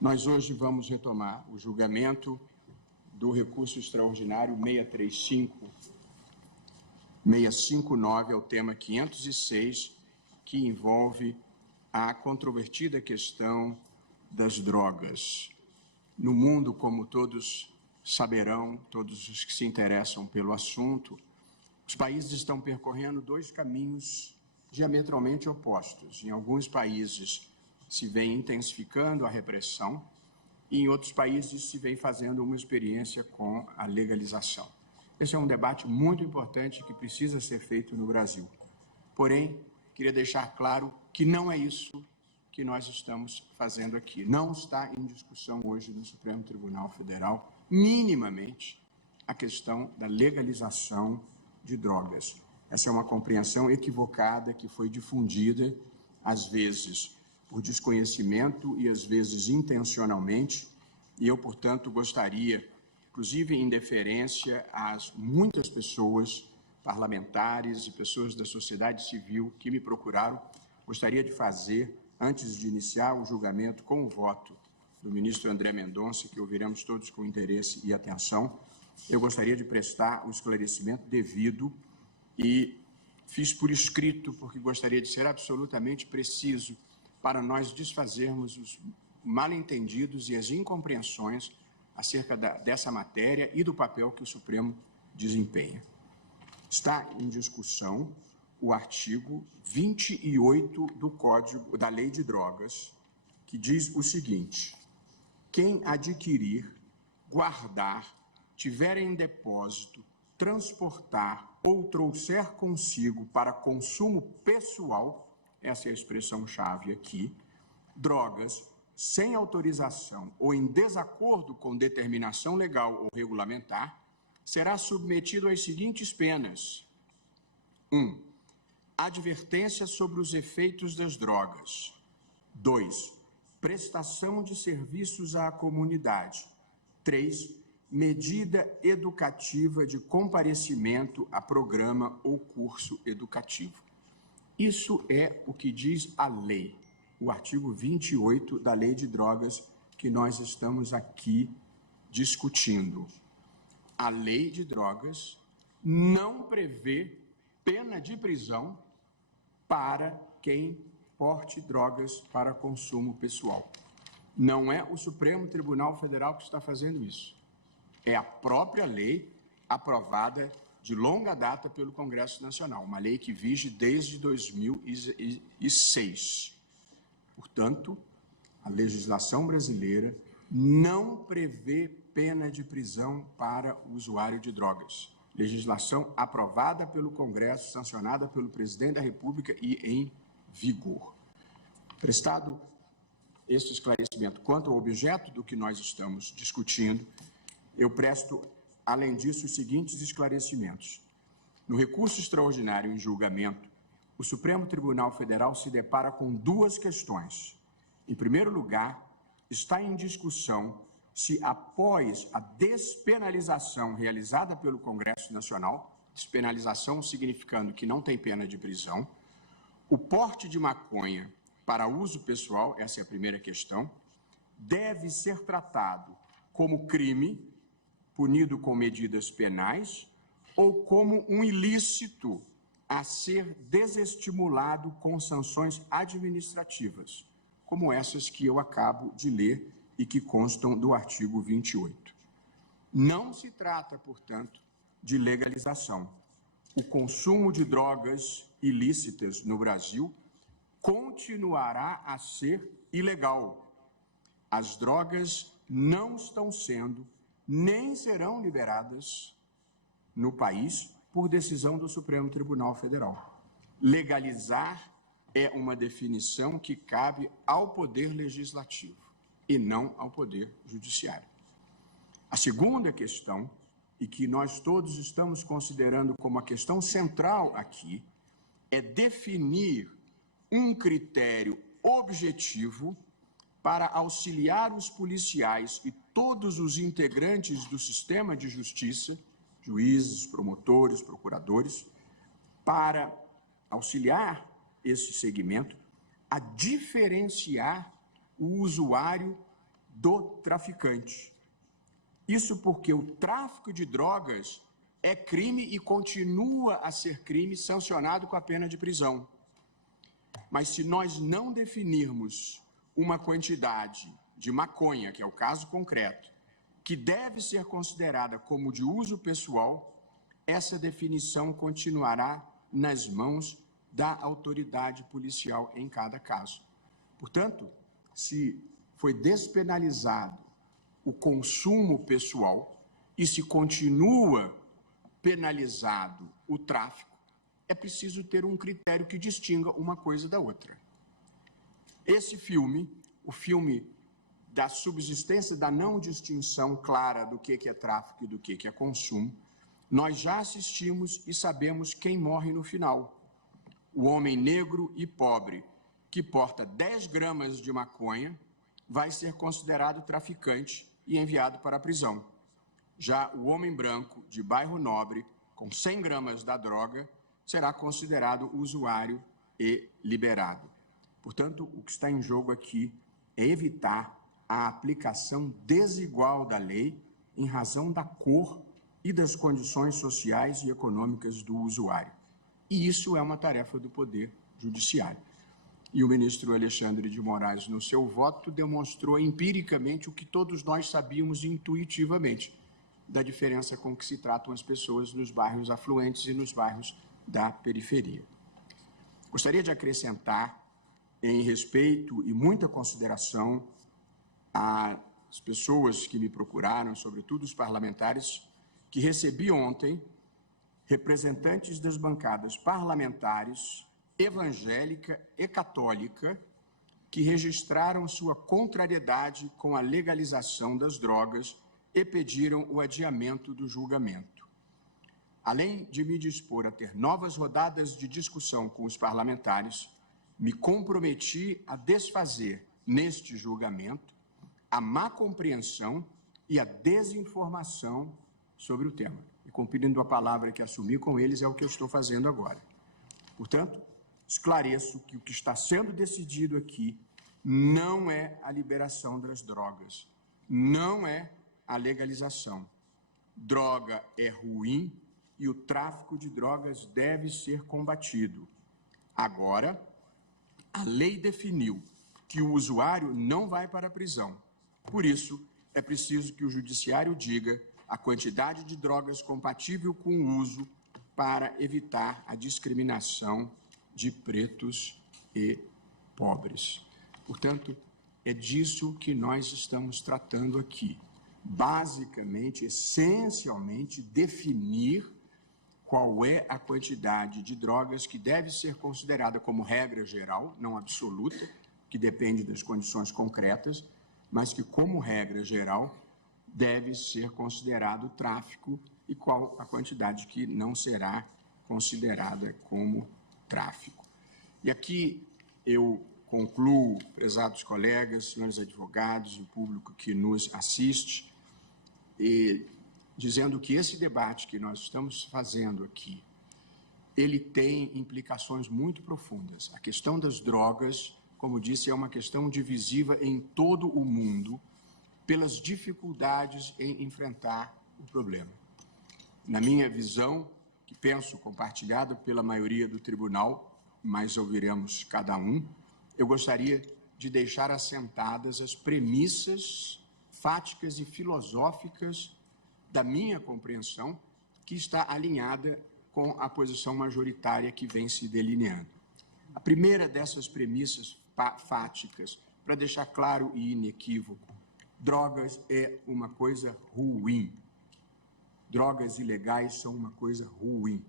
Nós hoje vamos retomar o julgamento do recurso extraordinário 635-659, ao tema 506, que envolve a controvertida questão das drogas. No mundo, como todos saberão, todos os que se interessam pelo assunto, os países estão percorrendo dois caminhos diametralmente opostos. Em alguns países se vem intensificando a repressão e em outros países se vem fazendo uma experiência com a legalização. Esse é um debate muito importante que precisa ser feito no Brasil. Porém, queria deixar claro que não é isso que nós estamos fazendo aqui. Não está em discussão hoje no Supremo Tribunal Federal, minimamente, a questão da legalização de drogas. Essa é uma compreensão equivocada que foi difundida, às vezes por desconhecimento e às vezes intencionalmente, e eu, portanto, gostaria, inclusive em deferência às muitas pessoas, parlamentares e pessoas da sociedade civil que me procuraram, gostaria de fazer, antes de iniciar o julgamento com o voto do ministro André Mendonça, que ouviremos todos com interesse e atenção, eu gostaria de prestar o esclarecimento devido e fiz por escrito, porque gostaria de ser absolutamente preciso para nós desfazermos os mal-entendidos e as incompreensões acerca dessa matéria e do papel que o Supremo desempenha. Está em discussão o artigo 28 do Código da Lei de Drogas, que diz o seguinte: quem adquirir, guardar, tiver em depósito, transportar ou trouxer consigo para consumo pessoal, essa é a expressão-chave aqui, drogas sem autorização ou em desacordo com determinação legal ou regulamentar, será submetido às seguintes penas. 1. Advertência sobre os efeitos das drogas. 2. Prestação de serviços à comunidade. 3. Medida educativa de comparecimento a programa ou curso educativo. Isso é o que diz a lei, o artigo 28 da Lei de Drogas que nós estamos aqui discutindo. A Lei de Drogas não prevê pena de prisão para quem porte drogas para consumo pessoal. Não é o Supremo Tribunal Federal que está fazendo isso. É a própria lei aprovada de longa data pelo Congresso Nacional, uma lei que vige desde 2006. Portanto, a legislação brasileira não prevê pena de prisão para o usuário de drogas. Legislação aprovada pelo Congresso, sancionada pelo Presidente da República e em vigor. Prestado este esclarecimento quanto ao objeto do que nós estamos discutindo, eu presto, além disso, os seguintes esclarecimentos. No recurso extraordinário em julgamento, o Supremo Tribunal Federal se depara com duas questões. Em primeiro lugar, está em discussão se, após a despenalização realizada pelo Congresso Nacional, despenalização significando que não tem pena de prisão, o porte de maconha para uso pessoal, essa é a primeira questão, deve ser tratado como crime, punido com medidas penais, ou como um ilícito a ser desestimulado com sanções administrativas, como essas que eu acabo de ler e que constam do artigo 28. Não se trata, portanto, de legalização. O consumo de drogas ilícitas no Brasil continuará a ser ilegal. As drogas não estão sendo nem serão liberadas no país por decisão do Supremo Tribunal Federal. Legalizar é uma definição que cabe ao Poder Legislativo e não ao Poder Judiciário. A segunda questão, e que nós todos estamos considerando como a questão central aqui, é definir um critério objetivo para auxiliar os policiais e todos os integrantes do sistema de justiça, juízes, promotores, procuradores, para auxiliar esse segmento a diferenciar o usuário do traficante. Isso porque o tráfico de drogas é crime e continua a ser crime sancionado com a pena de prisão. Mas se nós não definirmos uma quantidade de maconha, que é o caso concreto, que deve ser considerada como de uso pessoal, essa definição continuará nas mãos da autoridade policial em cada caso. Portanto, se foi despenalizado o consumo pessoal e se continua penalizado o tráfico, é preciso ter um critério que distinga uma coisa da outra. Esse filme, o filme da subsistência da não distinção clara do que é tráfico e do que é consumo, nós já assistimos e sabemos quem morre no final. O homem negro e pobre que porta 10 gramas de maconha vai ser considerado traficante e enviado para a prisão. Já o homem branco de bairro nobre, com 100 gramas da droga, será considerado usuário e liberado. Portanto, o que está em jogo aqui é evitar a aplicação desigual da lei em razão da cor e das condições sociais e econômicas do usuário. E isso é uma tarefa do Poder Judiciário. E o ministro Alexandre de Moraes, no seu voto, demonstrou empiricamente o que todos nós sabíamos intuitivamente, da diferença com que se tratam as pessoas nos bairros afluentes e nos bairros da periferia. Gostaria de acrescentar, em respeito e muita consideração às pessoas que me procuraram, sobretudo os parlamentares, que recebi ontem representantes das bancadas parlamentares evangélica e católica que registraram sua contrariedade com a legalização das drogas e pediram o adiamento do julgamento. Além de me dispor a ter novas rodadas de discussão com os parlamentares, me comprometi a desfazer, neste julgamento, a má compreensão e a desinformação sobre o tema. E cumprindo a palavra que assumi com eles, é o que eu estou fazendo agora. Portanto, esclareço que o que está sendo decidido aqui não é a liberação das drogas, não é a legalização. Droga é ruim e o tráfico de drogas deve ser combatido. Agora, a lei definiu que o usuário não vai para a prisão. Por isso, é preciso que o judiciário diga a quantidade de drogas compatível com o uso para evitar a discriminação de pretos e pobres. Portanto, é disso que nós estamos tratando aqui. Basicamente, essencialmente, definir qual é a quantidade de drogas que deve ser considerada como regra geral, não absoluta, que depende das condições concretas, mas que, como regra geral, deve ser considerado tráfico e qual a quantidade que não será considerada como tráfico. E aqui eu concluo, prezados colegas, senhores advogados e o público que nos assiste, dizendo que esse debate que nós estamos fazendo aqui, ele tem implicações muito profundas. A questão das drogas, como disse, é uma questão divisiva em todo o mundo, pelas dificuldades em enfrentar o problema. Na minha visão, que penso compartilhada pela maioria do tribunal, mas ouviremos cada um, eu gostaria de deixar assentadas as premissas fáticas e filosóficas da minha compreensão, que está alinhada com a posição majoritária que vem se delineando. A primeira dessas premissas fáticas, para deixar claro e inequívoco, drogas é uma coisa ruim. Drogas ilegais são uma coisa ruim.